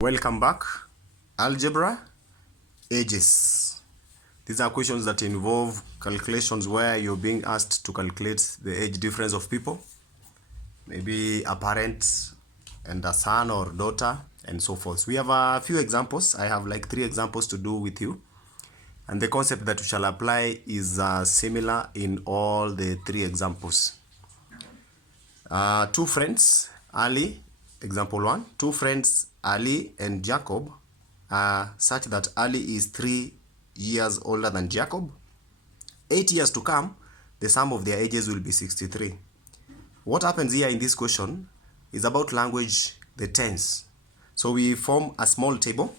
Welcome back. Algebra, ages. These are questions that involve calculations where you're being asked to calculate the age difference of people. Maybe a parent and a son or daughter and so forth. We have a few examples. I have like 3 examples to do with you. And the concept that we shall apply is similar in all the 3 examples. 2 friends, Ali, example 1. 2 friends, Ali and Jacob, are such that Ali is 3 years older than Jacob. 8 years to come, the sum of their ages will be 63. What happens here in this question is about language, the tense. So we form a small table,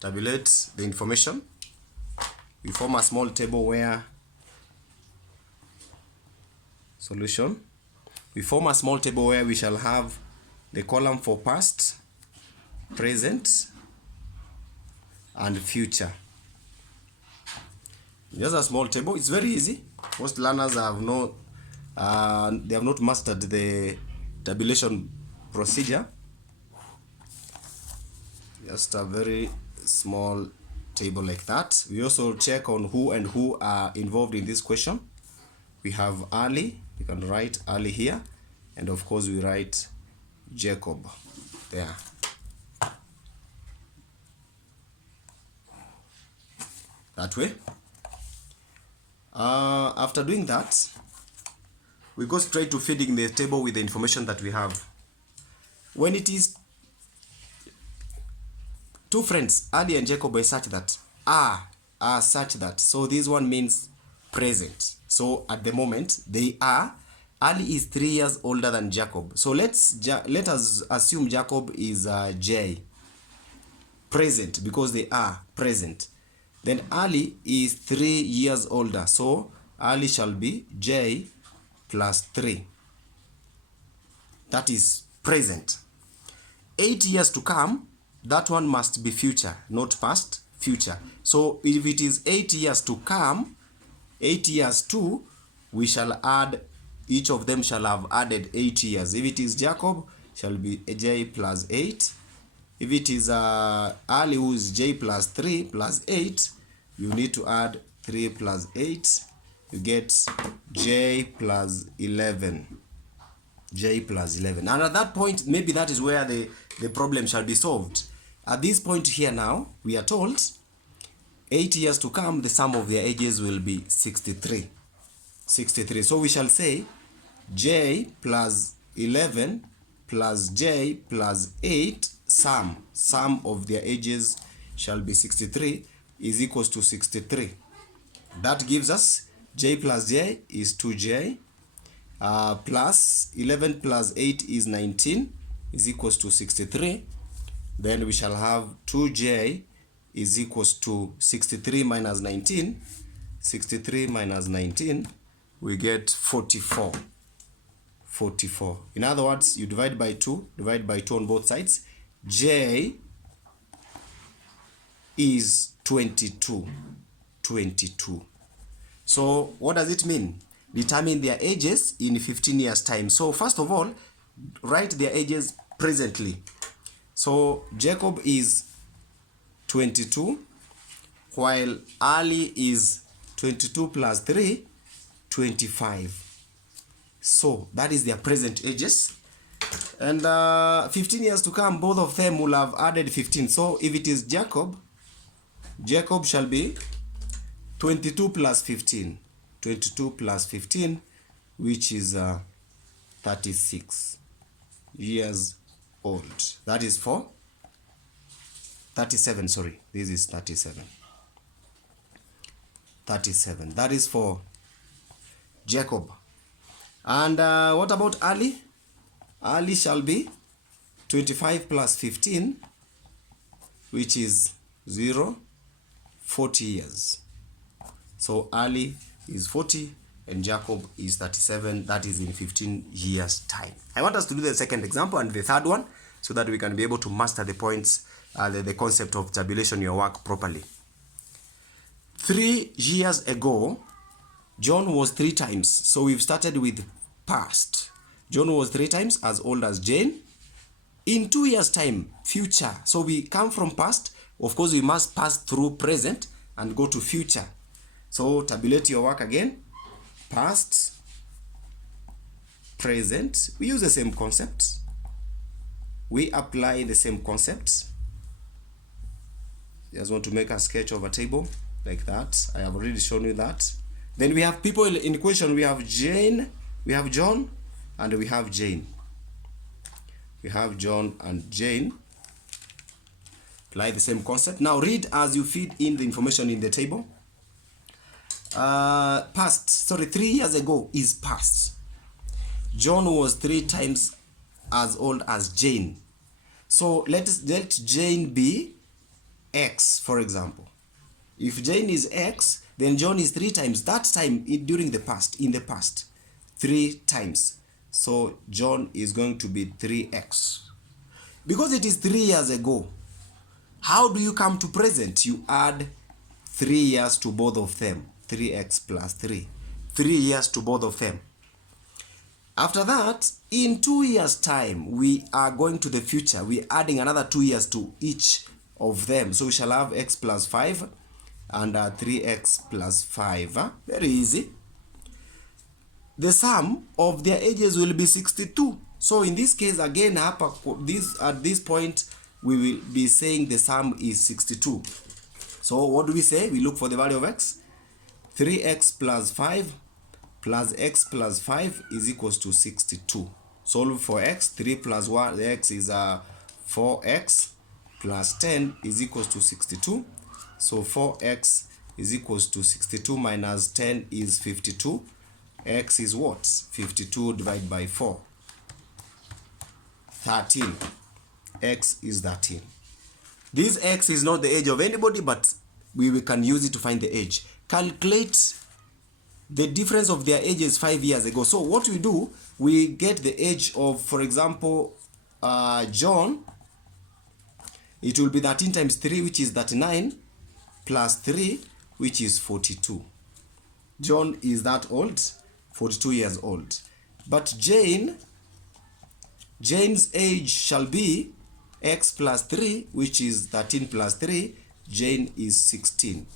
tabulate the information. We form a small table where solution. We form a small table where we shall have the column for past, present, and future. Just a small table. It's very easy. Most learners have not mastered the tabulation procedure. Just a very small table like that. We also check on who and who are involved in this question. We have Ali. You can write Ali here, and of course we write Jacob there. That way. After doing that, we go straight to feeding the table with the information that we have. When it is 2 friends, Ali and Jacob, are such that, are such that. So this one means present. So at the moment, they are. Ali is 3 years older than Jacob. So let us assume Jacob is J. Present, because they are present. Then Ali is 3 years older. So Ali shall be J plus 3. That is present. 8 years to come, that one must be future, not past, future. So if it is 8 years to come, 8 years to, we shall add, each of them shall have added 8 years. If it is Jacob, shall be J plus 8. If it is Ali, who is J plus 3 plus 8, you need to add 3 plus 8. You get J plus 11. J plus 11. And at that point, maybe that is where the problem shall be solved. At this point here now, we are told 8 years to come, the sum of their ages will be 63. 63. So we shall say J plus 11 plus J plus 8 sum of their ages shall be 63 is equals to 63. That gives us J plus J is 2J plus 11 plus 8 is 19 is equals to 63. Then we shall have 2J is equals to 63 minus 19. 63 minus 19, we get 44. 44. In other words, you divide by 2 on both sides. J is 22. 22. So what does it mean? Determine their ages in 15 years time. So first of all, write their ages presently. So Jacob is 22, while Ali is 22 plus 3, 25. So that is their present ages. And 15 years to come, both of them will have added 15. So if it is Jacob, Jacob shall be 22 plus 15. 22 plus 15, which is 36 years old. That is for 37, sorry. This is 37. 37. That is for Jacob. And what about Ali? Ali shall be 25 plus 15, which is 0, 40 years. So Ali is 40 and Jacob is 37. That is in 15 years time. I want us to do the second example and the third one so that we can be able to master the points, the concept of tabulation your work properly. 3 years ago, John was 3 times. So we've started with past. John was 3 times as old as Jane. In 2 years time, future. So we come from past, of course we must pass through present and go to future. So tabulate your work again. Past, present, we use the same concept. We apply the same concept. Just want to make a sketch of a table like that. I have already shown you that. Then we have people in question. We have Jane, we have John, and we have Jane. We have John and Jane. Apply the same concept. Now read as you feed in the information in the table. Past, sorry, 3 years ago is past. John was 3 times as old as Jane. So let Jane be X, for example. If Jane is X, then John is 3 times that time during the past, in the past. 3 times. So John is going to be 3x. Because it is 3 years ago, how do you come to present? You add 3 years to both of them. 3x plus 3. 3 years to both of them. After that, in 2 years time, we are going to the future. We are adding another 2 years to each of them. So we shall have x plus 5 and 3x plus 5. Very easy. The sum of their ages will be 62. So in this case, again, at this point, we will be saying the sum is 62. So what do we say? We look for the value of x. 3x plus 5 plus x plus 5 is equals to 62. Solve for x. 3 plus 1, the x is 4x plus 10 is equals to 62. So 4x is equals to 62 minus 10 is 52. X is what? 52 divided by 4. 13. X is 13. This x is not the age of anybody, but we can use it to find the age. Calculate the difference of their ages 5 years ago. So what we do, we get the age of, for example, John. It will be 13 times 3, which is 39, plus 3, which is 42. John is that old, 42 years old. But Jane's age shall be x plus 3, which is 13 plus 3. Jane is 16.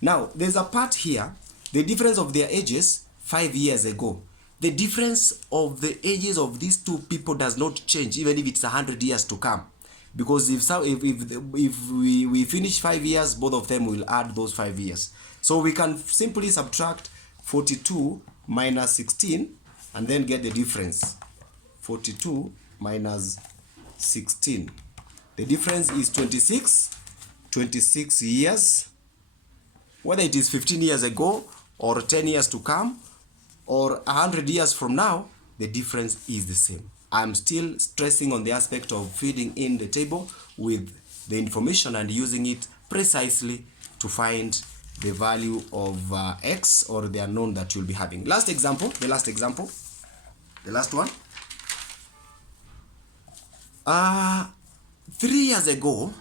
Now, there's a part here, the difference of their ages 5 years ago. The difference of the ages of these two people does not change, even if it's 100 years to come. Because if we finish 5 years, both of them will add those 5 years. So we can simply subtract 42 minus 16 and then get the difference. 42 minus 16. The difference is 26 years. Whether it is 15 years ago or 10 years to come or 100 years from now, the difference is the same. I'm still stressing on the aspect of feeding in the table with the information and using it precisely to find the value of x or the unknown that you'll be having. Last example, the last one. 3 years ago,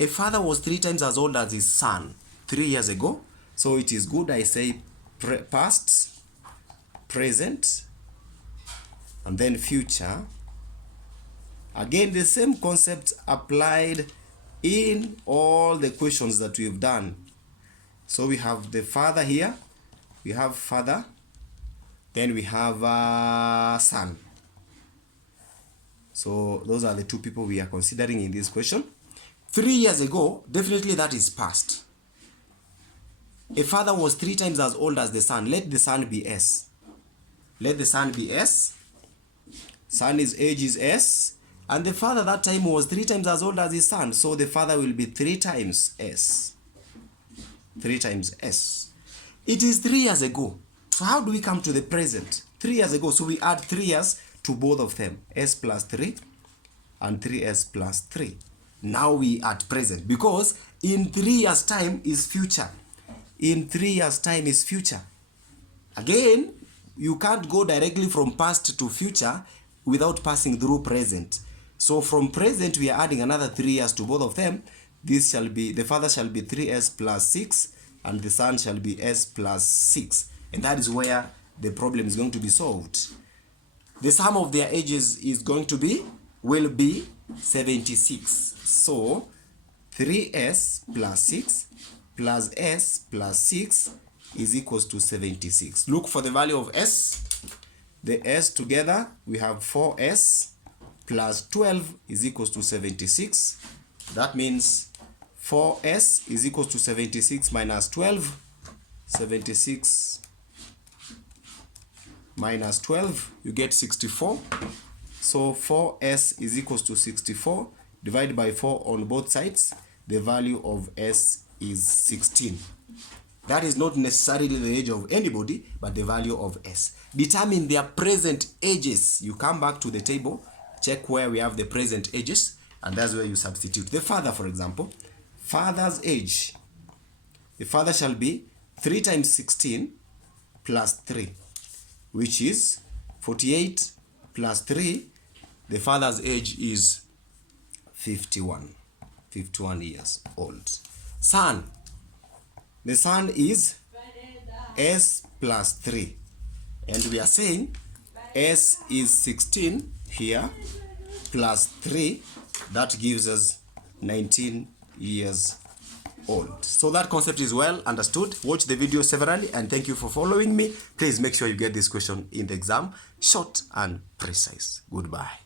a father was 3 times as old as his son. 3 years ago. So it is good I say past, present, and then future. Again, the same concept applied in all the questions that we've done. So we have the father here. We have father. Then we have son. So those are the two people we are considering in this question. 3 years ago, definitely that is past. A father was 3 times as old as the son. Let the son be S. Let the son be S. Son's age is S. And the father that time was 3 times as old as his son. So the father will be 3 times S. 3 times S. It is 3 years ago. So how do we come to the present? 3 years ago. So we add 3 years to both of them. S plus 3 and 3S plus 3. Now we at present. Because in 3 years time is future. In 3 years time is future. Again, you can't go directly from past to future without passing through present. So from present we are adding another 3 years to both of them. This shall be, the father shall be 3s plus 6 and the son shall be s plus 6. And that is where the problem is going to be solved. The sum of their ages is going to be will be 76. So 3s plus 6 plus s plus 6 is equals to 76. Look for the value of s. The s together, we have 4s plus 12 is equals to 76. That means 4s is equals to 76 minus 12. 76 minus 12, you get 64. So 4s is equals to 64. Divide by 4 on both sides. The value of s is 16. That is not necessarily the age of anybody, but the value of s. Determine their present ages. You come back to the table, check where we have the present ages, and that's where you substitute. The father, for example, father's age. The father shall be 3 times 16 plus 3, which is 48 plus 3. The father's age is 51 years old. Son. The son is s plus 3. And we are saying s is 16 here plus 3. That gives us 19 years old. So that concept is well understood. Watch the video severally and thank you for following me. Please make sure you get this question in the exam. Short and precise. Goodbye.